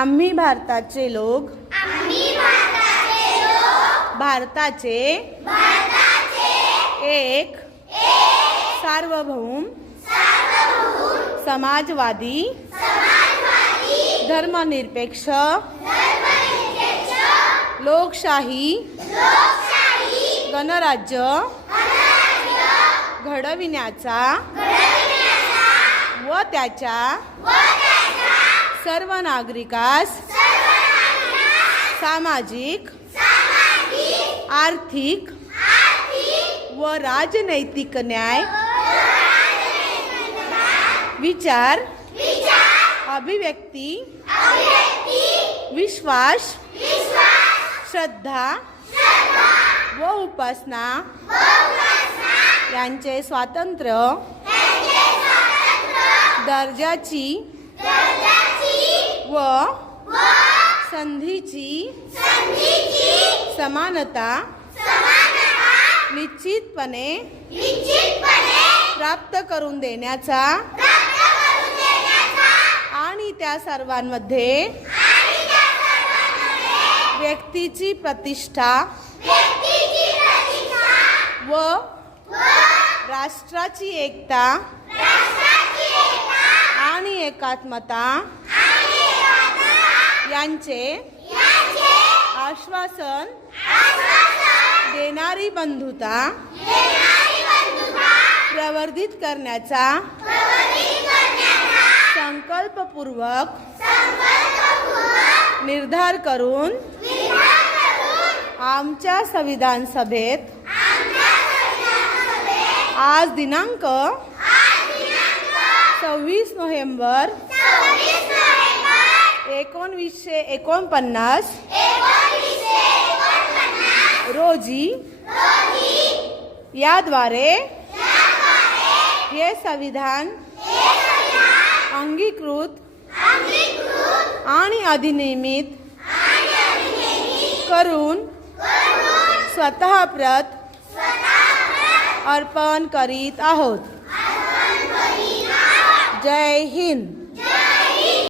आम्ही भारताचे लोक भारताचे एक सार्वभौम समाजवादी धर्मनिरपेक्ष लोकशाही गणराज्य घडविण्याचा व त्याच्या सर्व नागरिकास सामाजिक आर्थिक व राजनैतिक न्याय विचार अभिव्यक्ती विश्वास श्रद्धा व उपासना यांचे स्वातंत्र्य दर्जाची व संधीची समानता निश्चितपणे प्राप्त करून देण्याचा आणि त्या सर्वांमध्ये व्यक्तीची प्रतिष्ठा व राष्ट्राची एकता आणि एकात्मता यांचे आश्वासन देणारी बंधुता प्रवर्धित करण्याचा संकल्पपूर्वक निर्धार करून आमच्या संविधान सभेत आज दिनांक 26 नोव्हेंबर 1949 रोजी याद्वारे हे संविधान अंगीकृत आणि अधिनियमित करून स्वतः प्रत अर्पण करीत आहोत. जय हिंद.